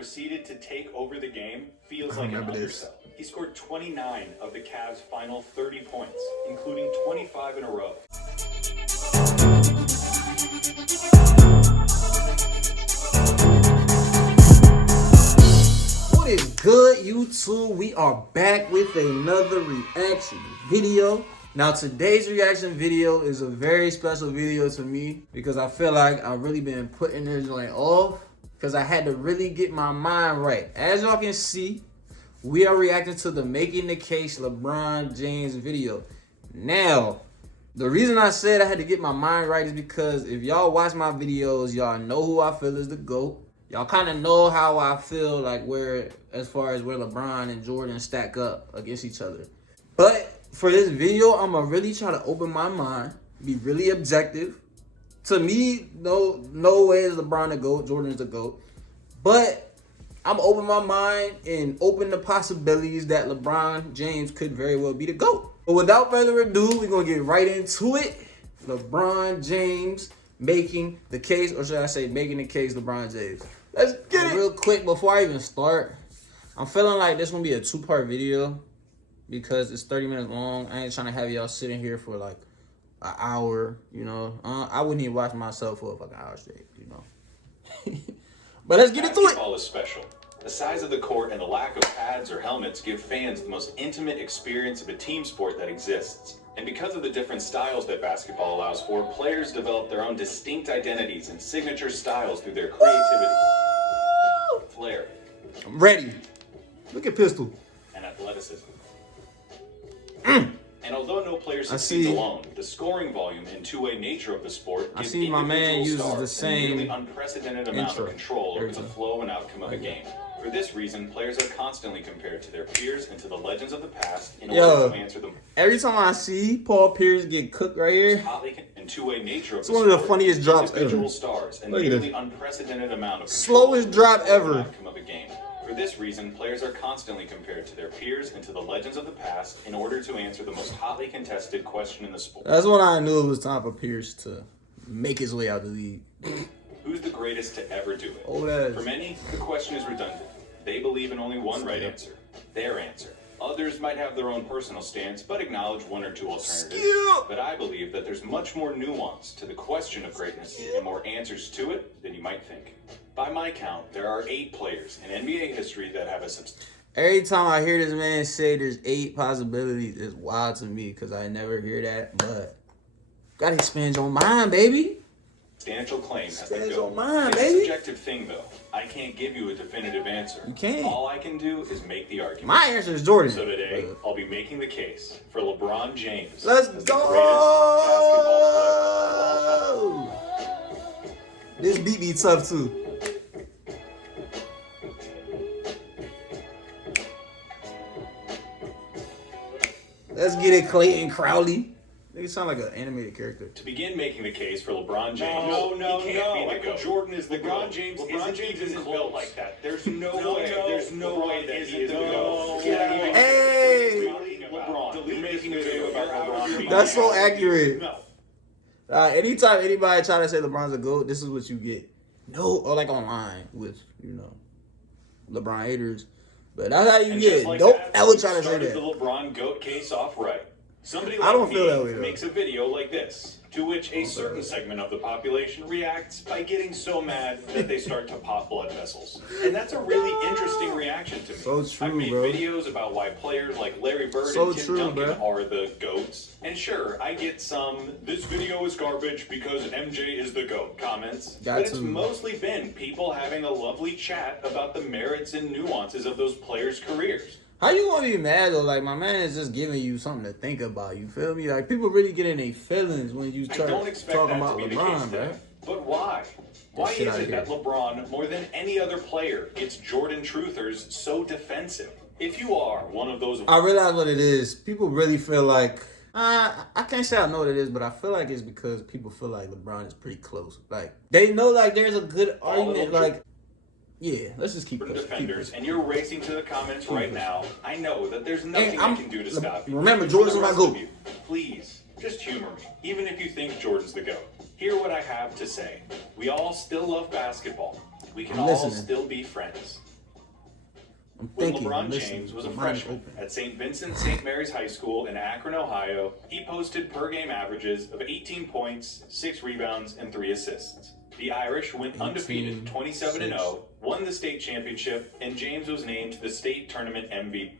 proceeded to take over the game feels like an undersell. He scored 29 of the Cavs' final 30 points, including 25 in a row. What is good, YouTube? We are back with another reaction video. Now, today's reaction video is a very special video to me because I feel like I've really been putting this joint off because I had to really get my mind right. As y'all can see, we are reacting to the Making the Case LeBron James video. Now, the reason I said I had to get my mind right is because if y'all watch my videos, y'all know who I feel is the GOAT. Y'all kind of know how I feel like as far as where LeBron and Jordan stack up against each other. But for this video, I'm gonna really try to open my mind, be really objective. To me, no way is LeBron the GOAT, Jordan is the GOAT. But I'm open my mind and open the possibilities that LeBron James could very well be the GOAT. But without further ado, we're gonna get right into it. LeBron James making the case, or should I say making the case LeBron James. Let's get it. Real quick, before I even start, I'm feeling like this gonna be a two-part video because it's 30 minutes long. I ain't trying to have y'all sitting here for like an hour, you know. I wouldn't even watch myself for a fucking hour straight, you know. But let's get into it. Basketball is special. The size of the court and the lack of pads or helmets give fans the most intimate experience of a team sport that exists. And because of the different styles that basketball allows for, players develop their own distinct identities and signature styles through their creativity, flair, I'm ready. Look at Pistol. and athleticism. And although no player succeeds alone, the scoring volume and two-way nature of the sport gives my man uses the same nearly unprecedented amount of control over the flow and outcome of a game. For this reason, players are constantly compared to their peers and to the legends of the past in order to answer them. Every time I see Paul Pierce get cooked right here, and two-way nature of it's one of the funniest drops ever. Stars and nearly unprecedented amount of slowest drop ever. Of a game. For this reason, players are constantly compared to their peers and to the legends of the past in order to answer the most hotly contested question in the sport. That's when I knew it was time for Pierce to make his way out the league. Who's the greatest to ever do it? Oh, that is. For many, the question is redundant. They believe in only one right answer, their answer. Others might have their own personal stance, but acknowledge one or two alternatives. But I believe that there's much more nuance to the question of greatness and more answers to it than you might think. By my count, there are 8 players in NBA history that have a substantial... Every time I hear this man say there's 8 possibilities, it's wild to me because I never hear that. But gotta expand your mind, baby. Substantial claim as they Expand go. your mind, It's baby. a subjective thing, though. I can't give you a definitive answer. You can't. All I can do is make the argument. My answer is Jordan. So today, I'll be making the case for LeBron James. Let's as go. the greatest basketball player of all time. This beat me tough too. Let's get it, Clayton Crowley. Nigga sound like an animated character. To begin making the case for LeBron James, he can't be the GOAT. Jordan is the GOAT. LeBron James isn't built like that. There's no way that he is the GOAT. Hey! LeBron. You're making a video about LeBron. That's so accurate. Anytime anybody try to say LeBron's a GOAT, this is what you get. No, or like online with, you know, LeBron haters. But that's how you get. Like Don't ever try to say the that. LeBron GOAT case off right. Somebody like I don't feel that way, though. makes a video like this, to which a certain segment of the population reacts by getting so mad that they start to pop blood vessels. And that's a really interesting reaction to me. So true, I've made bro. videos about why players like Larry Bird So and Tim true, Duncan bro. are the GOATs. And sure, I get some, this video is garbage because MJ is the GOAT comments. But it's mostly been people having a lovely chat about the merits and nuances of those players' careers. How you gonna be mad though? Like, my man is just giving you something to think about. You feel me? Like, people really get in their feelings when you start talking about LeBron, bro. But why? Why is it that LeBron, more than any other player, gets Jordan truthers so defensive? If you are one of those... I realize what it is. People really feel like... I can't say I know what it is, but I feel like it's because people feel like LeBron is pretty close. Like, they know, like, there's a good argument, like... Yeah, let's just keep defenders, and you're racing to the comments right now. I know that there's nothing I can do to stop you. Remember, Jordan's my GOAT. Please, just humor me, even if you think Jordan's the GOAT. Hear what I have to say. We all still love basketball. We can all still be friends. I'm When thinking. LeBron I'm listening. James was a My mind is freshman open. at St. Vincent St. Mary's High School in Akron, Ohio, he posted per-game averages of 18 points, 6 rebounds, and 3 assists. The Irish went undefeated 27-0, won the state championship, and James was named the state tournament MVP.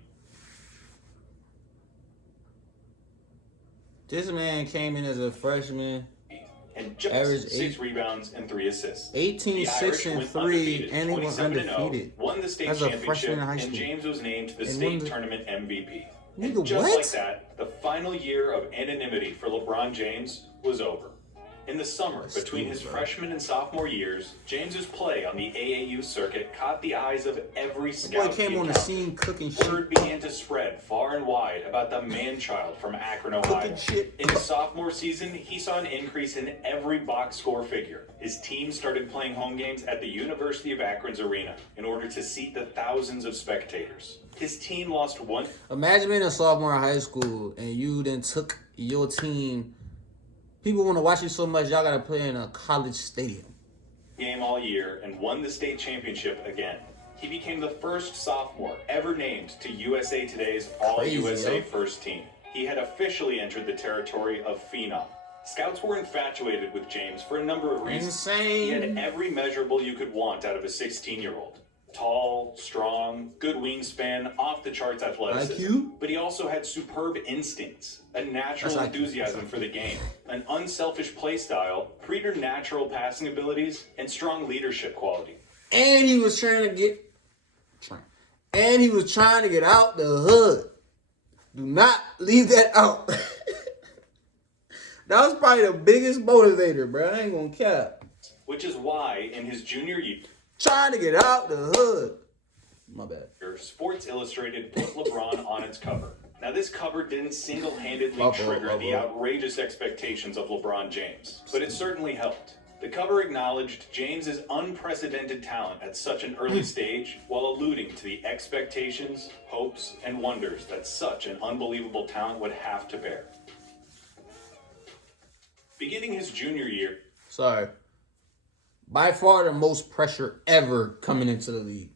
This man came in as a freshman. And just Average 6 rebounds and 3 assists. 18, 6, and 3, and he went undefeated. Won the state As a championship, freshman in high and school. James was named the And state won the- tournament MVP. Nigga, And just what? like that, the final year of anonymity for LeBron James was over. In the summer, between his freshman and sophomore years, James's play on the AAU circuit caught the eyes of every Boy scout. came he on the encountered. scene cooking shit. Word began to spread far and wide about the man-child from Akron, Ohio. Cooking shit. In his sophomore season, he saw an increase in every box score figure. His team started playing home games at the University of Akron's arena in order to seat the thousands of spectators. His team lost one Imagine being a sophomore in high school and you then took your team. People want to watch you so much, y'all got to play in a college stadium. game all year and won the state championship again. He became the first sophomore ever named to USA Today's All-USA yo. First Team. He had officially entered the territory of phenom. Scouts were infatuated with James for a number of reasons. He had Insane. every measurable you could want out of a 16-year-old. Tall, strong, good wingspan, off-the-charts athleticism. IQ? But he also had superb instincts, a natural That's IQ. enthusiasm for the game, an unselfish play style, preternatural passing abilities, and strong leadership quality. And he was trying to get out the hood. Do not leave that out. That was probably the biggest motivator, bro. I ain't gonna cap. Which is why, in his junior year, Trying to get out the hood. My bad. Sports Illustrated put LeBron on its cover. Now, this cover didn't single-handedly My fault, trigger my the fault. outrageous expectations of LeBron James, but it certainly helped. The cover acknowledged James's unprecedented talent at such an early stage, while alluding to the expectations, hopes, and wonders that such an unbelievable talent would have to bear. Beginning his junior year, Sorry. By far the most pressure ever coming into the league.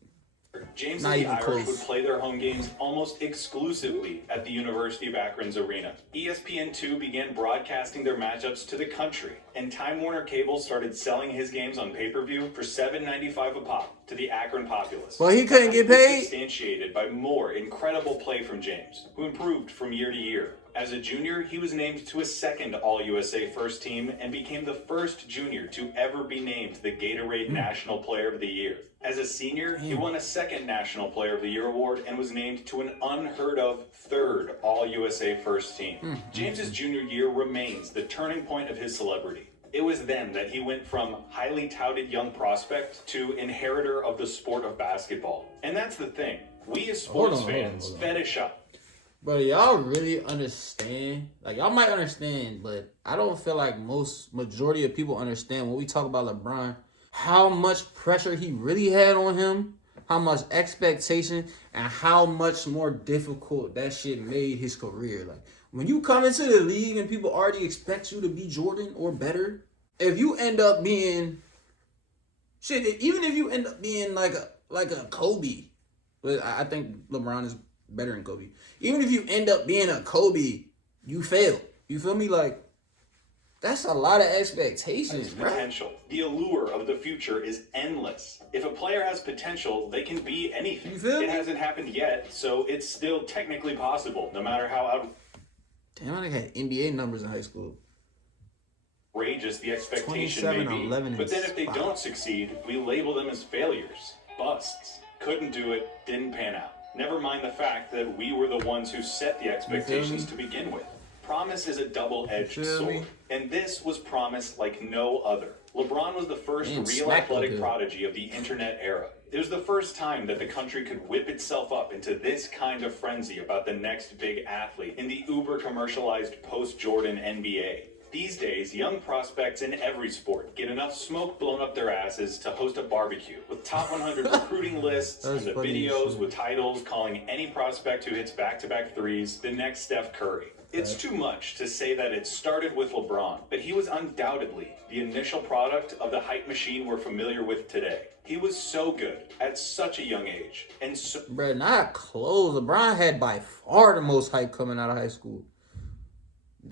James Not and the even Irish close. would play their home games almost exclusively at the University of Akron's arena. ESPN2 began broadcasting their matchups to the country, and Time Warner Cable started selling his games on pay-per-view for $7.95 a pop to the Akron populace. Well, he couldn't get paid. Substantiated by more incredible play from James, who improved from year to year. As a junior, he was named to a second All-USA First Team and became the first junior to ever be named the Gatorade National Player of the Year. As a senior, he won a second National Player of the Year award and was named to an unheard-of third All-USA First Team. James's junior year remains the turning point of his celebrity. It was then that he went from highly touted young prospect to inheritor of the sport of basketball. And that's the thing. We as sports fans fetishize. Bro, y'all really understand? Like, y'all might understand, but I don't feel like majority of people understand when we talk about LeBron, how much pressure he really had on him, how much expectation, and how much more difficult that shit made his career. Like, when you come into the league and people already expect you to be Jordan or better, if you end up being even if you end up being like a Kobe, but I think LeBron is better than Kobe. Even if you end up being a Kobe, you fail. You feel me? Like, that's a lot of expectations, bro. Potential. The allure of the future is endless. If a player has potential, they can be anything. You feel me? It hasn't happened yet, so it's still technically possible, no matter how Damn, I had NBA numbers in high school. outrageous the expectation may 27, be. 11, But then if they and don't succeed, we label them as failures, busts, couldn't do it, didn't pan out. Never mind the fact that we were the ones who set the expectations to begin with. Promise is a double-edged You feel me? sword, and this was promise like no other. LeBron was the first Man, real smack athletic okay. prodigy of the internet era. It was the first time that the country could whip itself up into this kind of frenzy about the next big athlete in the uber-commercialized post-Jordan NBA. These days, young prospects in every sport get enough smoke blown up their asses to host a barbecue with top 100 recruiting lists and the videos with titles calling any prospect who hits back-to-back threes the next Steph Curry. It's too much to say that it started with LeBron, but he was undoubtedly the initial product of the hype machine we're familiar with today. He was so good at such a young age, and so... Bro, not close. LeBron had by far the most hype coming out of high school.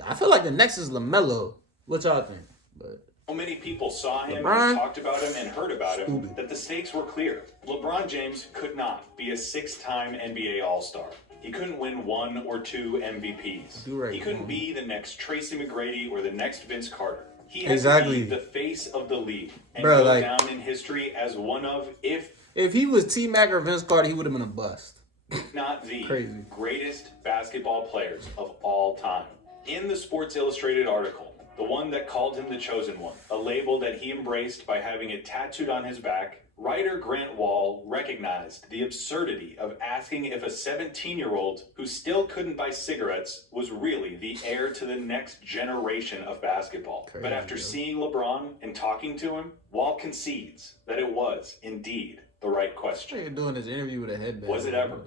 I feel like the next is LaMelo. What y'all think? But so many people saw him LeBron, and talked about him and heard about him that the stakes were clear. LeBron James could not be a 6-time NBA All-Star. He couldn't win 1 or 2 MVPs. He couldn't be the next Tracy McGrady or the next Vince Carter. He had to be the face of the league and go down in history as one of, if he was T-Mac or Vince Carter, he would have been a bust. Not the greatest basketball players of all time. In the Sports Illustrated article, the one that called him the chosen one, a label that he embraced by having it tattooed on his back, writer Grant Wall recognized the absurdity of asking if a 17-year-old who still couldn't buy cigarettes was really the heir to the next generation of basketball. But after seeing LeBron and talking to him, Wall concedes that it was indeed the right question. You're doing this interview with a headband. Was it ever?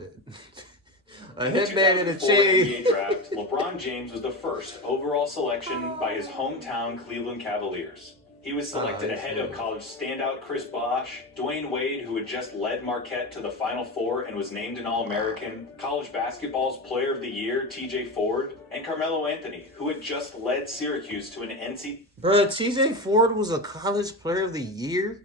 A headband and a chain. NBA draft, LeBron James was the first overall selection by his hometown Cleveland Cavaliers. He was selected ahead of college standout Chris Bosh, Dwayne Wade, who had just led Marquette to the Final Four and was named an All-American, college basketball's Player of the Year, TJ Ford, and Carmelo Anthony, who had just led Syracuse to an NCAA. Bro, TJ Ford was a college Player of the Year?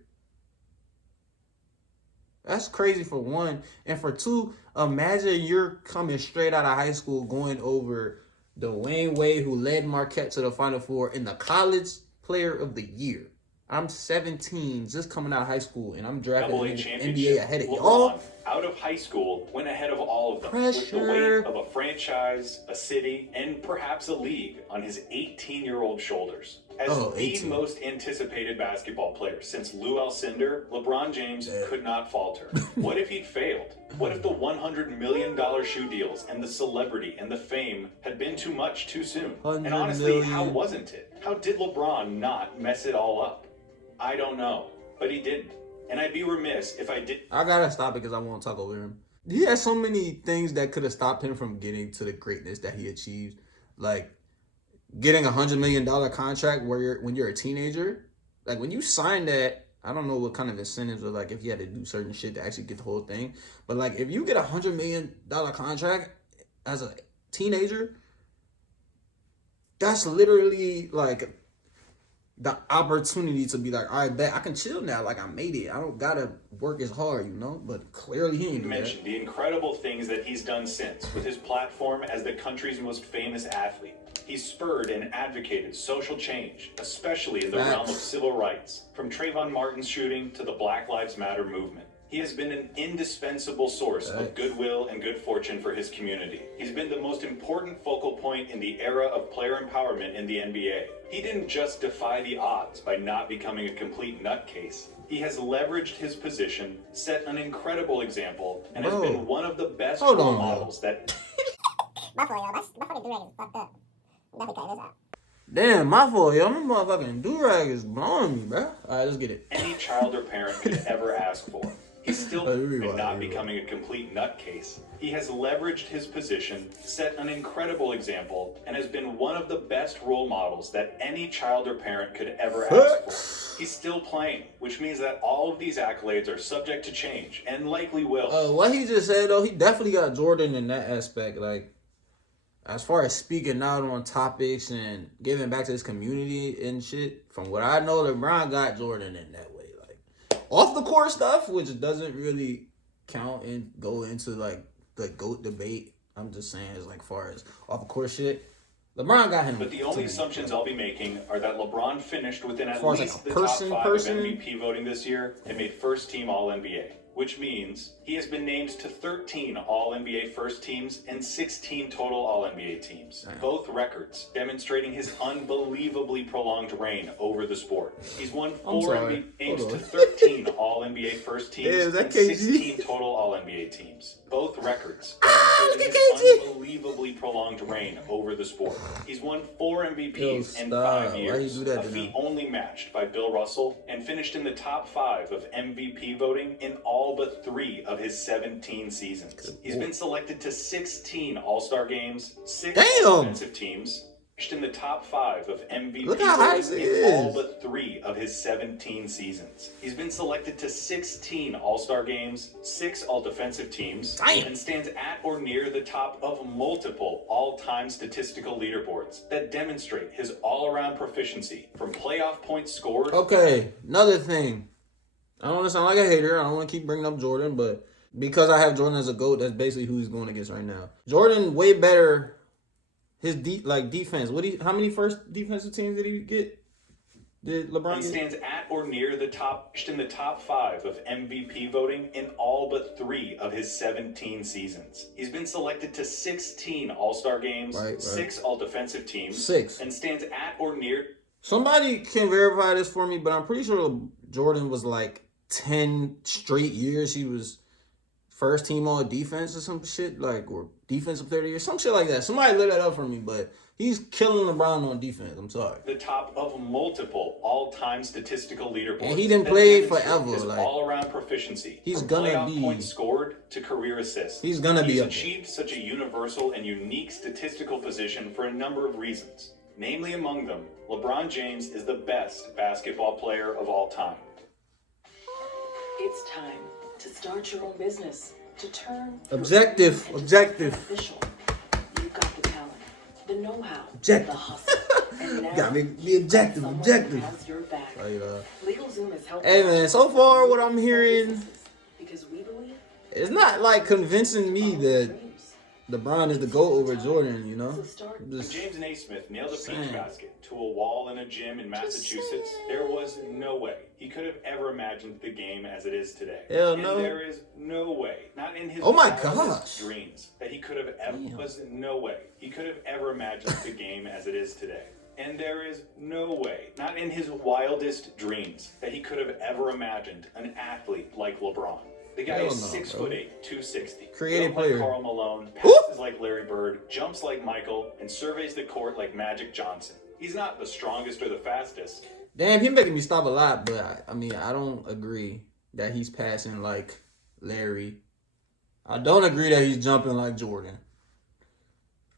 That's crazy for one. And for two, imagine you're coming straight out of high school going over Dwayne Wade, who led Marquette to the Final Four, in the college Player of the Year. I'm 17, just coming out of high school, and I'm drafting NBA ahead of y'all. Out of high school, went ahead of all of them. With the weight of a franchise, a city, and perhaps a league on his 18-year-old shoulders. As the most anticipated basketball player since Lou Alcindor, LeBron James could not falter. What if he'd failed? What if the $100 million shoe deals and the celebrity and the fame had been too much too soon? And honestly, how wasn't it? How did LeBron not mess it all up? I don't know, but he didn't. And I'd be remiss if I did. I gotta stop it because I won't talk over him. He has so many things that could have stopped him from getting to the greatness that he achieved. Like getting $100 million contract when you're a teenager. Like when you sign that, I don't know what kind of incentives or like if you had to do certain shit to actually get the whole thing. But like if you get a $100 million contract as a teenager, that's literally like the opportunity to be like, all right, bet I can chill now. Like I made it. I don't gotta work as hard, you know. But clearly he ain't mentioned the incredible things that he's done since with his platform as the country's most famous athlete. He's spurred and advocated social change, especially in the realm of civil rights, from Trayvon Martin's shooting to the Black Lives Matter movement. He has been an indispensable source of goodwill and good fortune for his community. He's been the most important focal point in the era of player empowerment in the NBA. He didn't just defy the odds by not becoming a complete nutcase. He has leveraged his position, set an incredible example, and has been one of the best role models that... My fault, y'all. My fucking do-rag is fucked up. I'm definitely cutting this out. Damn, my fault, yo. My motherfucking do-rag is blowing me, bro. All right, let's get it. Any child or parent could ever ask for. He's still not becoming a complete nutcase. He has leveraged his position, set an incredible example, and has been one of the best role models that any child or parent could ever ask for. He's still playing, which means that all of these accolades are subject to change, and likely will. What he just said, though, he definitely got Jordan in that aspect. Like, as far as speaking out on topics and giving back to his community and shit, from what I know, LeBron got Jordan in that way. Off the court stuff, which doesn't really count and go into like the GOAT debate. I'm just saying, as like far as off the court shit, LeBron got him. But the only assumptions I'll be making are that LeBron finished within at least the top 5 of MVP voting this year and made first team All-NBA, which means he has been named to 13 All-NBA first teams and 16 total All-NBA teams. Both records demonstrating his unbelievably prolonged reign over the sport. He's won 4 names to 13 All-NBA first teams and 16 total All-NBA teams. Both records look demonstrate at his KG. unbelievably prolonged reign over the sport. He's won 4 MVPs Yo, in stop. 5 Why you years, do that a to feat them? only matched by Bill Russell, and finished in the top 5 of MVP voting in all but 3 of his 17 seasons. He's been selected to 16 All-Star games, 6 offensive teams, in the top 5 of MVP Look how high voting he in all is. but 3 of his 17 seasons. He's been selected to 16 All-Star games, 6 All-Defensive teams, Damn. and stands at or near the top of multiple all-time statistical leaderboards that demonstrate his all-around proficiency from playoff points scored. Okay, another thing. I don't want to sound like a hater. I don't want to keep bringing up Jordan, but because I have Jordan as a GOAT, that's basically who he's going against right now. Jordan way better. His defense. How many first defensive teams did he get? Did LeBron And get? stands at or near the top in the top 5 of MVP voting in all but 3 of his 17 seasons. He's been selected to 16 All-Star games, Right. 6 All-Defensive teams, 6. and stands at or near. Somebody can verify this for me, but I'm pretty sure Jordan was like 10 straight years he was first team all defense or some shit, like, or defensive 30 years, some shit like that. Somebody look that up for me, but he's killing LeBron on defense. I'm sorry. The top of multiple all-time statistical leaderboards. And he didn't that play demonstrate forever, his like, all-around proficiency. he's from gonna playoff be- points scored to career assists. He's gonna be up there. achieved such a universal and unique statistical position for a number of reasons. Namely, among them, LeBron James is the best basketball player of all time. It's time to start your own business, to turn Objective, your objective. official. You've got the talent, the know-how, Objective. the hustle. And now Gotta be objective, someone objective. has your back. Like, LegalZoom is helping hey man, so far what I'm hearing, businesses because we believe it's not like convincing me in that dreams. LeBron is the GOAT over Jordan, you know? So start When Just, James Naismith nailed a peach saying. basket to a wall in a gym in Massachusetts, there was no way he could have ever imagined the game as it is today. Hell and no. there is no way, not in his Oh my wildest gosh. dreams, that he could have ever Damn. was no way he could have ever imagined the game as it is today. And there is no way, not in his wildest dreams, that he could have ever imagined an athlete like LeBron. The guy Hell is no, 6'8", bro. 260. Creative built like player. Karl Malone, Whoop. passes like Larry Bird, jumps like Michael, and surveys the court like Magic Johnson. He's not the strongest or the fastest. damn, he making me stop a lot, but I mean, I don't agree that he's passing like Larry. I don't agree that he's jumping like Jordan.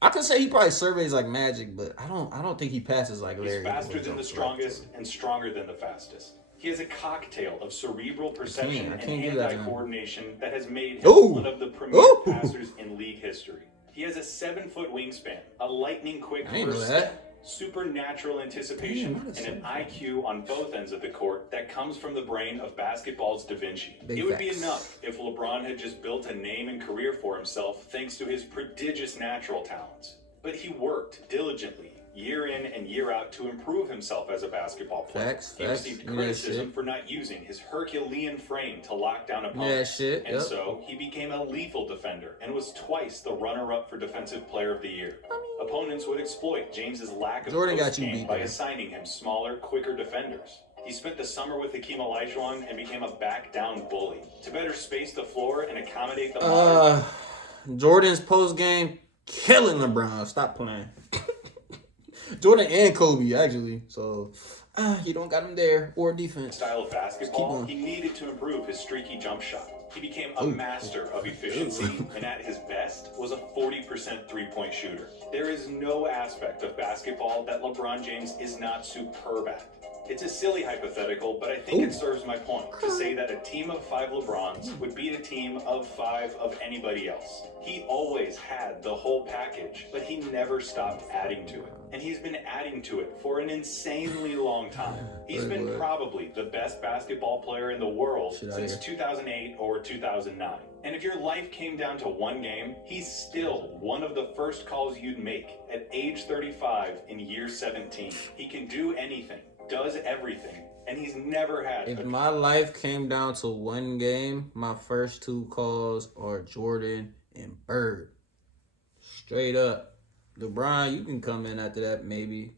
I could say he probably surveys like Magic, but I don't think he passes like He's Larry. faster or than the jumps like strongest Jordan. and stronger than the fastest. He has a cocktail of cerebral perception I and can't give that to hand-eye him. coordination that has made him Ooh. one of the premier Ooh. passers in league history. He has a 7-foot wingspan, a lightning-quick I didn't know first that. step, supernatural anticipation, Damn, what is and an 7 IQ on both ends of the court that comes from the brain of basketball's Da Vinci. Big It would be facts. enough if LeBron had just built a name and career for himself thanks to his prodigious natural talents. But he worked diligently, year in and year out, to improve himself as a basketball player. Facts, He facts. received You know that criticism shit. for not using his Herculean frame to lock down that opponents. shit, And yep. so he became a lethal defender and was twice the runner-up for Defensive Player of the Year. Opponents would exploit James's lack of Jordan got post you game beat by there. assigning him smaller, quicker defenders. He spent the summer with Hakeem Olajuwon and became a back-down bully. To better space the floor and accommodate the modern Jordan's post game killing LeBron. Stop playing. Jordan and Kobe actually. So you don't got him there or defense. style of Keep basketball, going. he needed to improve his streaky jump shot. He became a master of efficiency, and at his best was a 40% three-point shooter. There is no aspect of basketball that LeBron James is not superb at. It's a silly hypothetical, but I think it serves my point to say that a team of 5 LeBrons would beat a team of 5 of anybody else. He always had the whole package, but he never stopped adding to it. And he's been adding to it for an insanely long time. He's been probably the best basketball player in the world Shit outta since here. 2008 or 2009. And if your life came down to one game, he's still one of the first calls you'd make at age 35 in year 17. He can do anything, does everything, and he's never had If a my life came down to one game, my first 2 calls are Jordan and Bird. Straight up. LeBron, you can come in after that, maybe.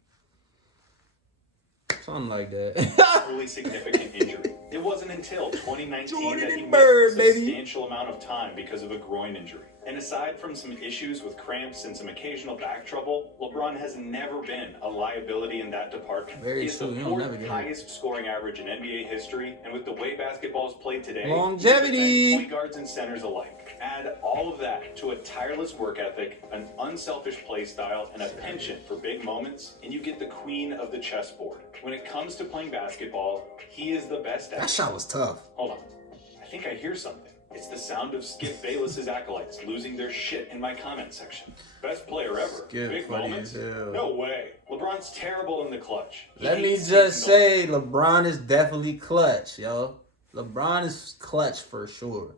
Something like that. truly significant injury. It wasn't until 2019 Jordan that he and missed Bird, a baby. substantial amount of time because of a groin injury. And aside from some issues with cramps and some occasional back trouble, LeBron has never been a liability in that department. Very He is true. the He'll never fourth get hurt. highest scoring average in NBA history, and with the way basketball is played today, Longevity. he can defend point guards and centers alike. Add all of that to a tireless work ethic, an unselfish play style, and a penchant for big moments, and you get the queen of the chessboard. When it comes to playing basketball, he is the best at That it. shot was tough. Hold on. I think I hear something. It's the sound of Skip Bayless's acolytes losing their shit in my comment section. Best player ever. Skip, Big funny moments? as hell. No way. LeBron's terrible in the clutch. He Let me hates just taking say, LeBron is definitely clutch, yo. LeBron is clutch for sure.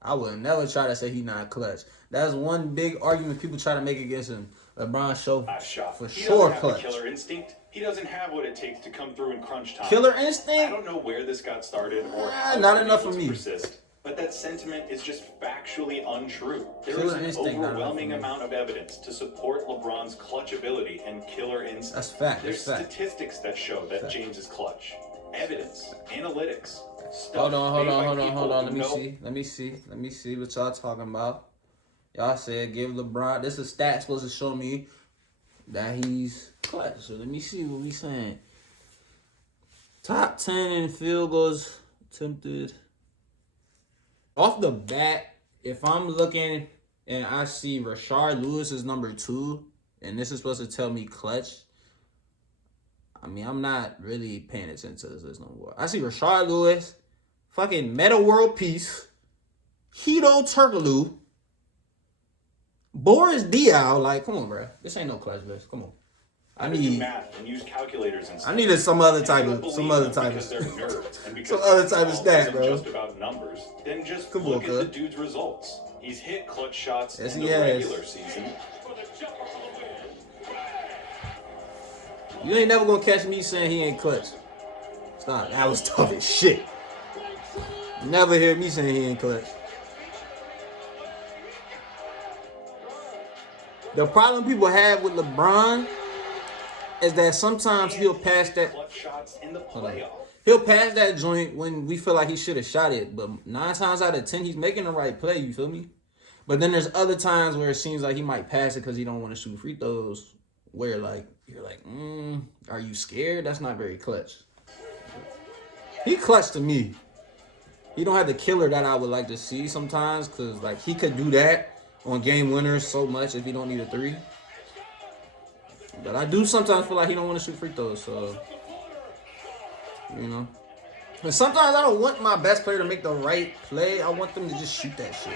I would never try to say he not clutch. That's one big argument people try to make against him. LeBron show last shot. for He sure doesn't have clutch. the killer instinct. He doesn't have what it takes to come through in crunch time. Killer I instinct? don't know where this got started or how it's not been enough able for to me. persist, but that sentiment is just factually untrue. There Killer is an instinct, not enough overwhelming for me. amount of evidence to support LeBron's clutch ability and killer instinct. That's fact, There's that's fact. statistics that show that Fact. James is clutch. Evidence, analytics. Stuff Hold on. made by Hold people on. who Let me know- see. Let me see what y'all talking about. Y'all said give LeBron. This is stats supposed to show me that he's clutch. So let me see what we saying. Top 10 in field goals attempted. Off the bat, if I'm looking and I see Rashard Lewis is number 2, and this is supposed to tell me clutch, I mean, I'm not really paying attention to this list no more. I see Rashard Lewis, fucking Meta World Peace, Hito Turkoglu, Boris Diaw. Like, come on, bro. This ain't no clutch list. Come on. I do need math and use calculators and stuff. I needed some other And type you of don't some believe other them type because of they're nerds and because some other type of basketball stat, isn't bro. just about numbers. Then just Come look on, at the cuz. dude's results. He's hit clutch shots Yes, in he the has. regular season. You ain't never gonna catch me saying he ain't clutch. Stop. That was tough as shit. Never hear me saying he ain't clutch. The problem people have with LeBron is that sometimes he'll pass that. Clutch shots in the Hold on. playoff. He'll pass that joint when we feel like he should have shot it, but 9 times out of 10 he's making the right play. You feel me? But then there's other times where it seems like he might pass it because he don't want to shoot free throws. Where like you're like, are you scared? That's not very clutch. He clutch to me. He don't have the killer that I would like to see sometimes, because like he could do that on game winners so much if he don't need a 3. But I do sometimes feel like he don't want to shoot free throws, so you know. But sometimes I don't want my best player to make the right play. I want them to just shoot that shit.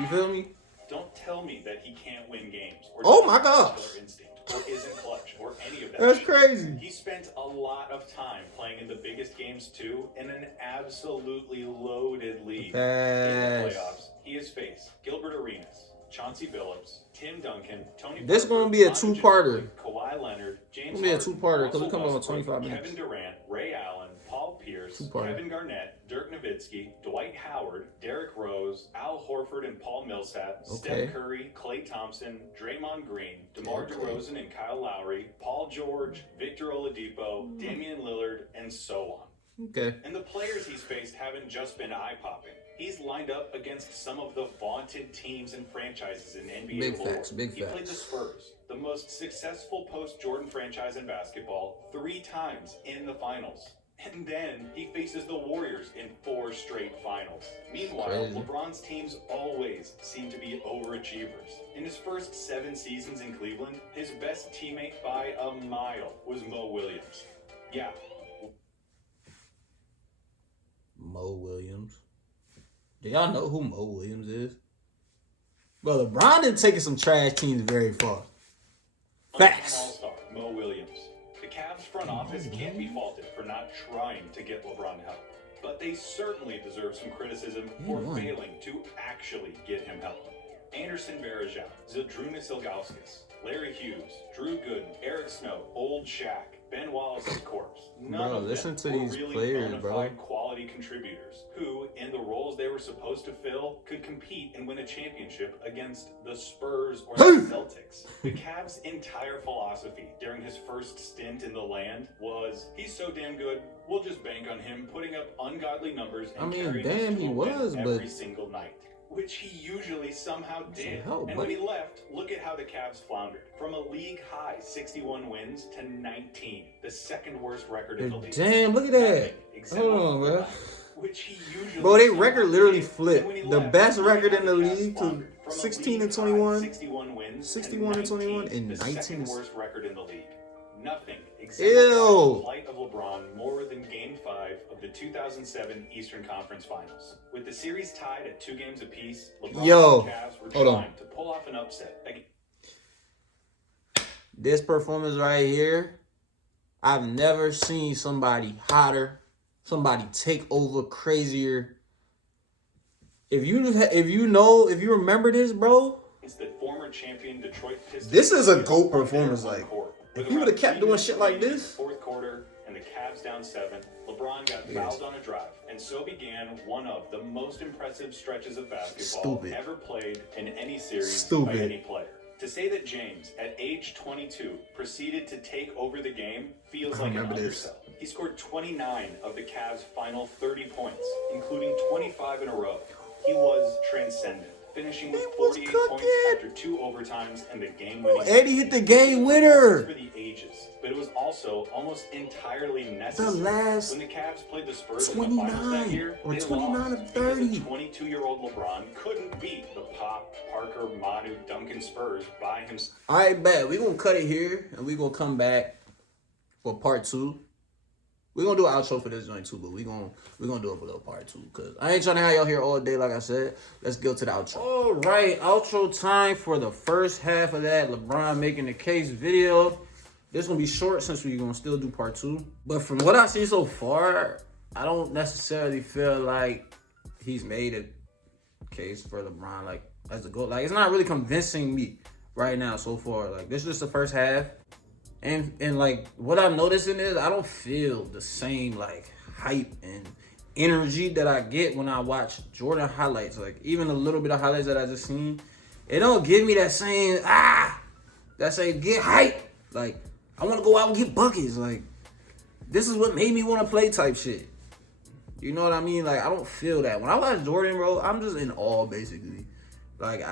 You feel me? Don't tell me that he can't win games. Or Oh doesn't my have gosh. killer instinct, or isn't clutch, or any of that. That's shit. crazy. He spent a lot of time playing in the biggest games too, in an absolutely loaded league. In Pass. the playoffs, he has faced Gilbert Arenas, Chauncey Billups, Tim Duncan, Tony. This Parker, gonna be a Donovan two-parter. Mitchell, Kawhi Leonard, James. Gonna be a Harden, two-parter, 'cause we Russell come on Westbrook, 25 minutes. Kevin Durant, Ray Allen, Paul Pierce, Two-parter. Kevin Garnett, Dirk Nowitzki, Dwight Howard, Derrick Rose, Al Horford and Paul Millsap, Okay. Steph Curry, Klay Thompson, Draymond Green, DeMar Okay. DeRozan and Kyle Lowry, Paul George, Victor Oladipo, Damian Lillard, and so on. Okay. And the players he's faced haven't just been eye-popping. He's lined up against some of the vaunted teams and franchises in NBA Big lore. facts, big He played the facts. Spurs, the most successful post-Jordan franchise in basketball, 3 times in the finals. And then he faces the Warriors in 4 straight finals. Meanwhile, Crazy. LeBron's teams always seem to be overachievers. In his first 7 seasons in Cleveland, his best teammate by a mile was Mo Williams. Yeah, Mo Williams. Do y'all know who Mo Williams is? Bro, LeBron didn't take some trash teams very far. Facts. All-star Mo Williams. The Cavs front office can't be faulted for not trying to get LeBron help, but they certainly deserve some criticism for won. failing to actually get him help. Anderson Varejao, Zydrunas Ilgauskas, Larry Hughes, Drew Gooden, Eric Snow, Old Shaq, Ben Wallace's corpse. None Bro, of listen them to were these really players, bona bro. fide quality contributors who, in the roles they were supposed to fill, could compete and win a championship against the Spurs or the Celtics. The Cavs' entire philosophy during his first stint in the land was, he's so damn good, we'll just bank on him putting up ungodly numbers and carrying us damn, to he a win was, every but single night. Which he usually somehow did. hell, And when buddy. he left, look at how the Cavs floundered. From a league-high 61 wins to 19, the second worst record in the league. Damn, look at that. Except Hold on, for bro. the which he usually Bro, they somehow record literally did. flipped. And when he The left, best look record how in the Cavs league to floundered. From a 16 and league-high 21, 61 wins 61 and 21, and the 19 second is- worst record in the league. Nothing Ew. exemplifies the plight of LeBron more than Game 5 of the 2007 Eastern Conference Finals. With the series tied at 2 games apiece, LeBron Yo, and the Cavs were hold on. trying to pull off an upset. This performance right here, I've never seen somebody hotter, somebody take over crazier. If you remember this, bro, It's the former champion Detroit Pistons. this is a GOAT performance. On Like, court. if With he would've around kept 3 doing minutes shit like remaining in this- the fourth quarter and the Cavs down 7, LeBron got fouled on a drive, and so began one of the most impressive stretches of basketball Stupid. ever played in any series Stupid. by any player. To say that James, at age 22, proceeded to take over the game feels I like an remember this. undersell. He scored 29 of the Cavs' final 30 points, including 25 in a row. He was transcendent, finishing with He was 48 cooking. points after 2 overtimes and the game-winning. Eddie hit the game winner. For the ages, but it was also almost entirely The necessary. last When the Cavs played the Spurs in the finals that 29 year, or they 29 lost of 30. because a 22-year-old LeBron couldn't beat the Pop, Parker, Manu, Duncan Spurs by himself. All right, bet. We're going to cut it here, and we're going to come back for part 2. We're going to do an outro for this joint, too, but we're gonna do it for little part 2, because I ain't trying to have y'all here all day, like I said. Let's go to the outro. All right, outro time for the first half of that LeBron making the case video. This going to be short since we're going to still do part 2. But from what I see so far, I don't necessarily feel like he's made a case for LeBron, like, as a GOAT. Like, it's not really convincing me right now so far. Like, this is just the first half. And like, what I'm noticing is I don't feel the same, like, hype and energy that I get when I watch Jordan highlights. Like, even a little bit of highlights that I just seen, it don't give me that same, that same get hype. Like, I want to go out and get buckets. Like, this is what made me want to play type shit. You know what I mean? Like, I don't feel that. When I watch Jordan, bro, I'm just in awe, basically. Like,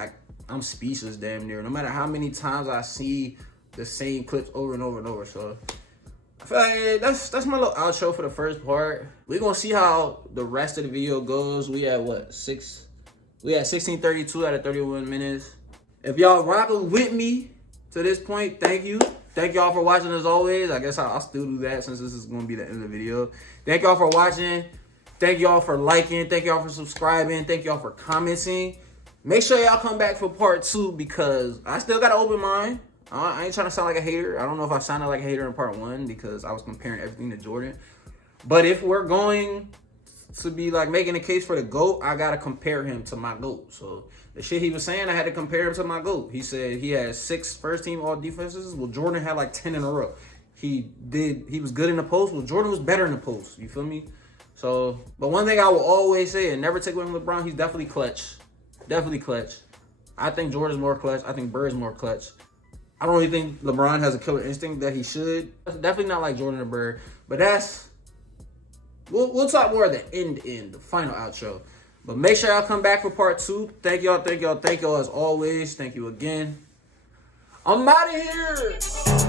I'm speechless damn near. No matter how many times I see the same clips over and over and over. So, I feel like that's my little outro for the first part. We're going to see how the rest of the video goes. We at, what, 16:32 out of 31 minutes. If y'all rocking with me to this point, thank you. Thank y'all for watching as always. I guess I'll still do that since this is going to be the end of the video. Thank y'all for watching. Thank y'all for liking. Thank y'all for subscribing. Thank y'all for commenting. Make sure y'all come back for part 2 because I still got an open mind. I ain't trying to sound like a hater. I don't know if I sounded like a hater in part 1 because I was comparing everything to Jordan. But if we're going to be like making a case for the GOAT, I got to compare him to my GOAT. So the shit he was saying, I had to compare him to my GOAT. He said he had 6 first-team all-defenses. Well, Jordan had like 10 in a row. He was good in the post. Well, Jordan was better in the post. You feel me? So, but one thing I will always say, and never take away from LeBron, he's definitely clutch. Definitely clutch. I think Jordan's more clutch. I think Bird's more clutch. I don't really think LeBron has a killer instinct that he should. That's definitely not like Jordan or Bird. But that's... We'll talk more at the end, the final outro. But make sure y'all come back for part 2. Thank y'all as always. Thank you again. I'm out of here.